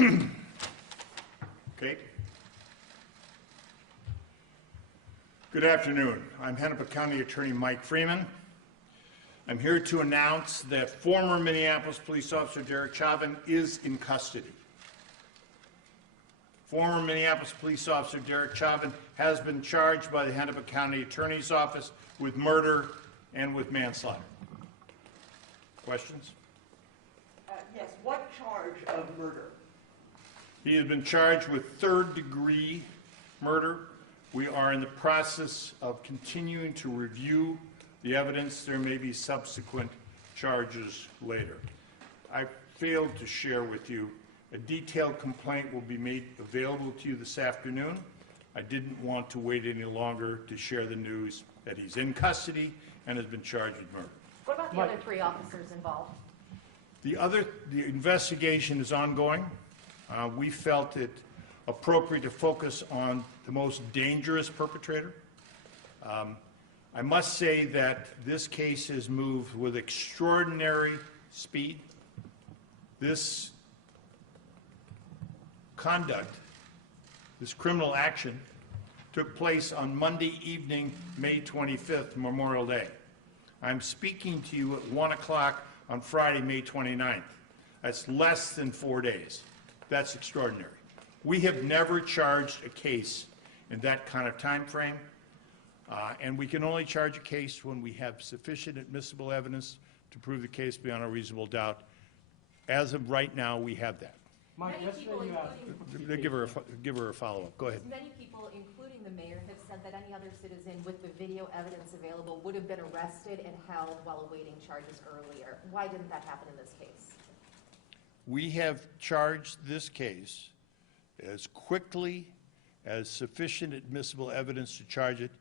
Okay. Good afternoon. I'm Hennepin County Attorney Mike Freeman. I'm here to announce that former Minneapolis police officer Derek Chauvin is in custody. Former Minneapolis police officer Derek Chauvin has been charged by the Hennepin County Attorney's Office with murder and with manslaughter. Questions? Yes. What charge of murder? He has been charged with third-degree murder. We are in the process of continuing to review the evidence. There may be subsequent charges later. I failed to share with you a detailed complaint will be made available to you this afternoon. I didn't want to wait any longer to share the news that he's in custody and has been charged with murder. What about the other three officers involved? The investigation is ongoing. We felt it appropriate to focus on the most dangerous perpetrator. I must say that this case has moved with extraordinary speed. This conduct, this criminal action, took place on Monday evening, May 25th, Memorial Day. I'm speaking to you at 1 o'clock on Friday, May 29th. That's less than 4 days. That's extraordinary. We have never charged a case in that kind of time frame, and we can only charge a case when we have sufficient admissible evidence to prove the case beyond a reasonable doubt. As of right now, we have that. Mike, Give her a follow-up. Go ahead. Many people, including the mayor, have said that any other citizen with the video evidence available would have been arrested and held while awaiting charges earlier. Why didn't that happen in this case? We have charged this case as quickly as sufficient admissible evidence to charge it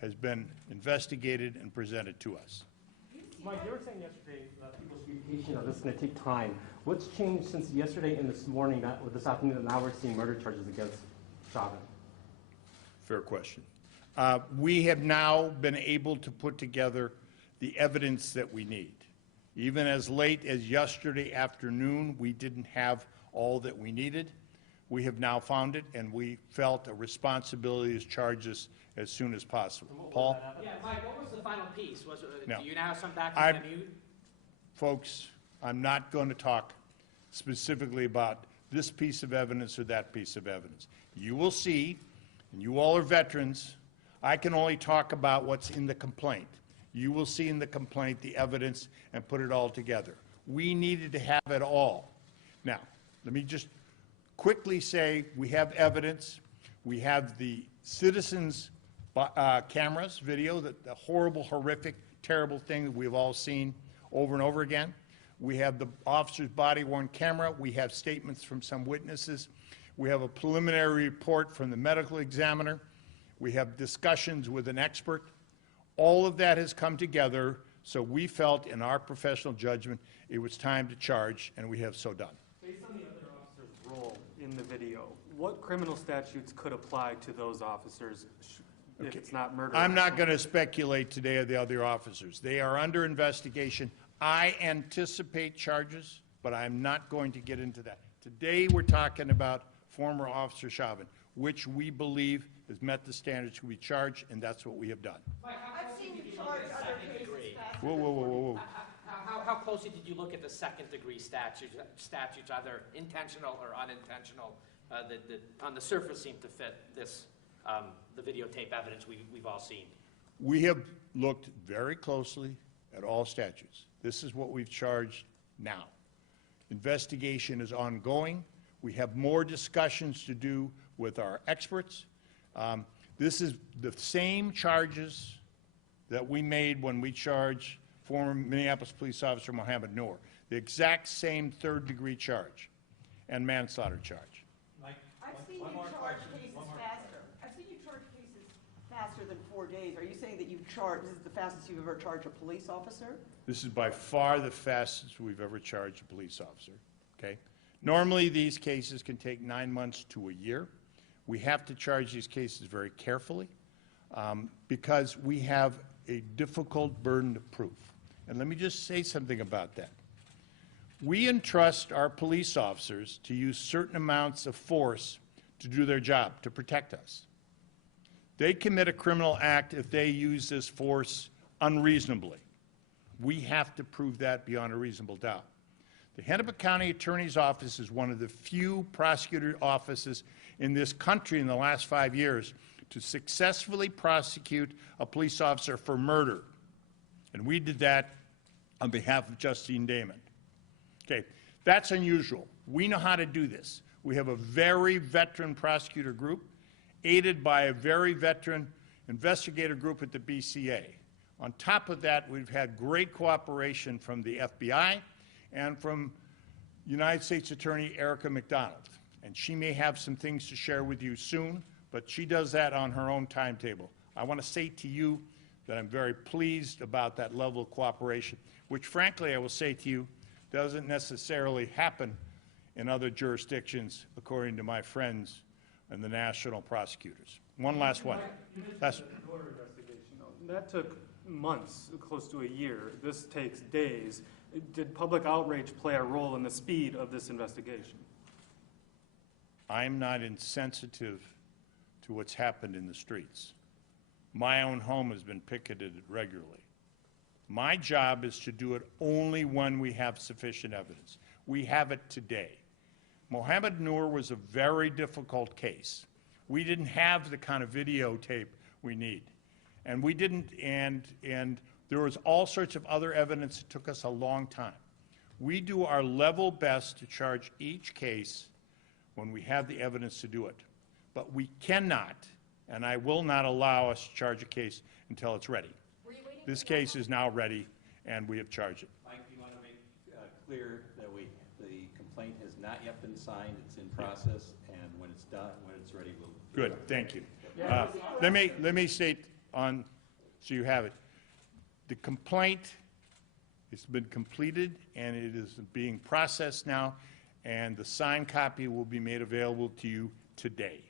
has been investigated and presented to us. Mike, you were saying yesterday that people should be patient or this is going to take time. What's changed since yesterday and this morning, or this afternoon, that now we're seeing murder charges against Chauvin? Fair question. We have now been able to put together the evidence that we need. Even as late as yesterday afternoon, we didn't have all that we needed. We have now found it, and we felt a responsibility to charge this as soon as possible. Paul? Yeah, Mike, what was the final piece? No. Do you now have some background from you? Folks, I'm not going to talk specifically about this piece of evidence or that piece of evidence. You will see, and you all are veterans, I can only talk about what's in the complaint. You will see in the complaint the evidence and put it all together. We needed to have it all. Now, let me just quickly say we have evidence. We have the citizens' cameras, video, the horrible, horrific, terrible thing that we've all seen over and over again. We have the officer's body-worn camera. We have statements from some witnesses. We have a preliminary report from the medical examiner. We have discussions with an expert. All of that has come together, so we felt in our professional judgment it was time to charge, and we have so done. Based on the other officer's role in the video, what criminal statutes could apply to those officers if it's not murder? I'm not going to speculate today of the other officers. They are under investigation. I anticipate charges, but I'm not going to get into that. Today we're talking about former Officer Chauvin, which we believe has met the standards to be charged, and that's what we have done. Mike, I've seen you charge other cases faster. Whoa, whoa, whoa, whoa, whoa. how closely did you look at the second-degree statutes, either intentional or unintentional, that on the surface seem to fit this, the videotape evidence we've all seen? We have looked very closely at all statutes. This is what we've charged now. Investigation is ongoing. We have more discussions to do with our experts. This is the same charges that we made when we charged former Minneapolis police officer Mohammed Noor. The exact same third-degree charge and manslaughter charge. I've seen you charge cases faster. I've seen you charge cases faster than 4 days. Are you saying that you've charged, this is the fastest you've ever charged a police officer? This is by far the fastest we've ever charged a police officer, okay? Normally, these cases can take 9 months to a year. We have to charge these cases very carefully because we have a difficult burden of proof. And let me just say something about that. We entrust our police officers to use certain amounts of force to do their job, to protect us. They commit a criminal act if they use this force unreasonably. We have to prove that beyond a reasonable doubt. The Hennepin County Attorney's Office is one of the few prosecutor offices in this country in the last 5 years to successfully prosecute a police officer for murder. And we did that on behalf of Justine Damon. Okay, that's unusual. We know how to do this. We have a very veteran prosecutor group, aided by a very veteran investigator group at the BCA. On top of that, we've had great cooperation from the FBI and from United States Attorney Erica McDonald. And she may have some things to share with you soon, but she does that on her own timetable. I want to say to you that I'm very pleased about that level of cooperation, which frankly, I will say to you, doesn't necessarily happen in other jurisdictions, according to my friends and the national prosecutors. One last one. That took months, close to a year. This takes days. Did public outrage play a role in the speed of this investigation? I'm not insensitive to what's happened in the streets. My own home has been picketed regularly. My job is to do it only when we have sufficient evidence. We have it today. Mohammed Noor was a very difficult case. We didn't have the kind of videotape we need. And we didn't, and there was all sorts of other evidence that took us a long time. We do our level best to charge each case when we have the evidence to do it. But we cannot, and I will not allow us to charge a case until it's ready. This case is now ready, and we have charged it. Mike, do you want to make clear that the complaint has not yet been signed, it's in process, and when it's done, when it's ready, we'll... Good, thank you. Let me state on, so you have it. The complaint has been completed, and it is being processed now, and the signed copy will be made available to you today.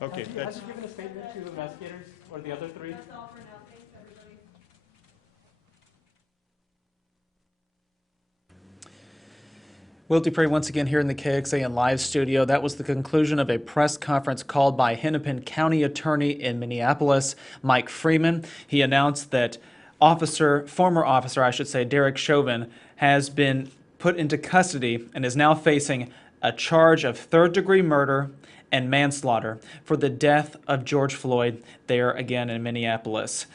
Okay, Has that's... you given a statement to the investigators or the other three? That's all for now. Thanks, everybody. Will Dupree once again here in the KXAN live studio. That was the conclusion of a press conference called by Hennepin County Attorney in Minneapolis, Mike Freeman. He announced that former officer, Derek Chauvin, has been put into custody and is now facing a charge of third-degree murder and manslaughter for the death of George Floyd there again in Minneapolis.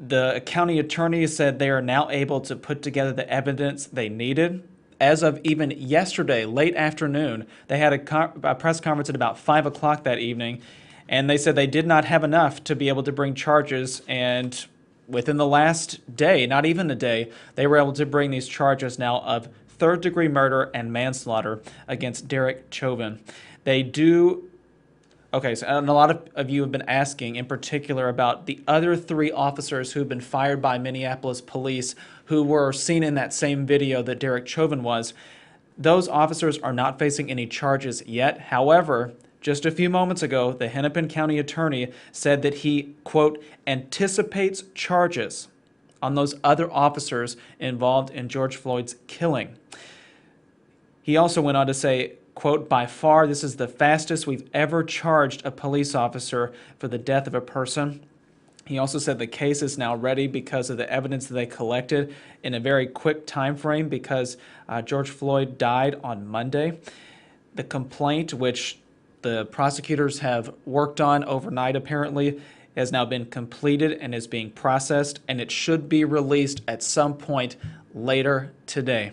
The county attorney said they are now able to put together the evidence they needed. As of even yesterday, late afternoon, they had a press conference at about 5 o'clock that evening, and they said they did not have enough to be able to bring charges, and within the last day, not even a day, they were able to bring these charges now of third-degree murder and manslaughter against Derek Chauvin. They do... Okay, so and a lot of you have been asking in particular about the other 3 officers who have been fired by Minneapolis police who were seen in that same video that Derek Chauvin was. Those officers are not facing any charges yet. However, just a few moments ago, the Hennepin County Attorney said that he, quote, anticipates charges on those other officers involved in George Floyd's killing. He also went on to say, quote, by far, this is the fastest we've ever charged a police officer for the death of a person. He also said the case is now ready because of the evidence that they collected in a very quick time frame because George Floyd died on Monday. The complaint, which the prosecutors have worked on overnight apparently, has now been completed and is being processed, and it should be released at some point later today.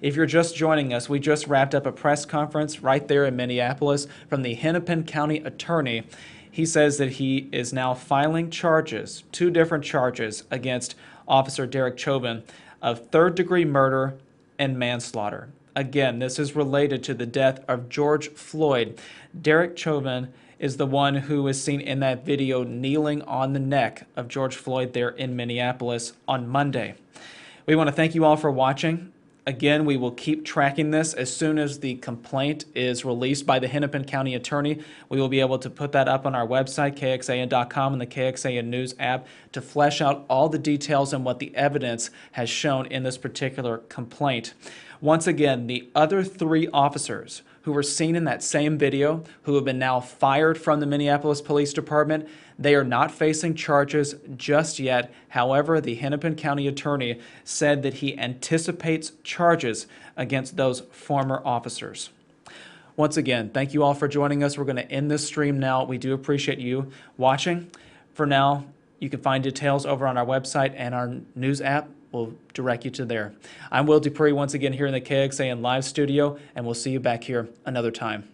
If you're just joining us, we just wrapped up a press conference right there in Minneapolis from the Hennepin County Attorney. He says that he is now filing charges, 2 different charges against Officer Derek Chauvin of third-degree murder and manslaughter. Again, this is related to the death of George Floyd. Derek Chauvin is the one who is seen in that video kneeling on the neck of George Floyd there in Minneapolis on Monday. We want to thank you all for watching. Again, we will keep tracking this. As soon as the complaint is released by the Hennepin County Attorney, we will be able to put that up on our website, kxan.com, and the KXAN News app to flesh out all the details and what the evidence has shown in this particular complaint. Once again, the other 3 officers who were seen in that same video, who have been now fired from the Minneapolis Police Department, they are not facing charges just yet. However, the Hennepin County Attorney said that he anticipates charges against those former officers. Once again, thank you all for joining us. We're going to end this stream now. We do appreciate you watching. For now, you can find details over on our website, and our news app will direct you to there. I'm Will Dupree once again here in the KXAN Live studio, and we'll see you back here another time.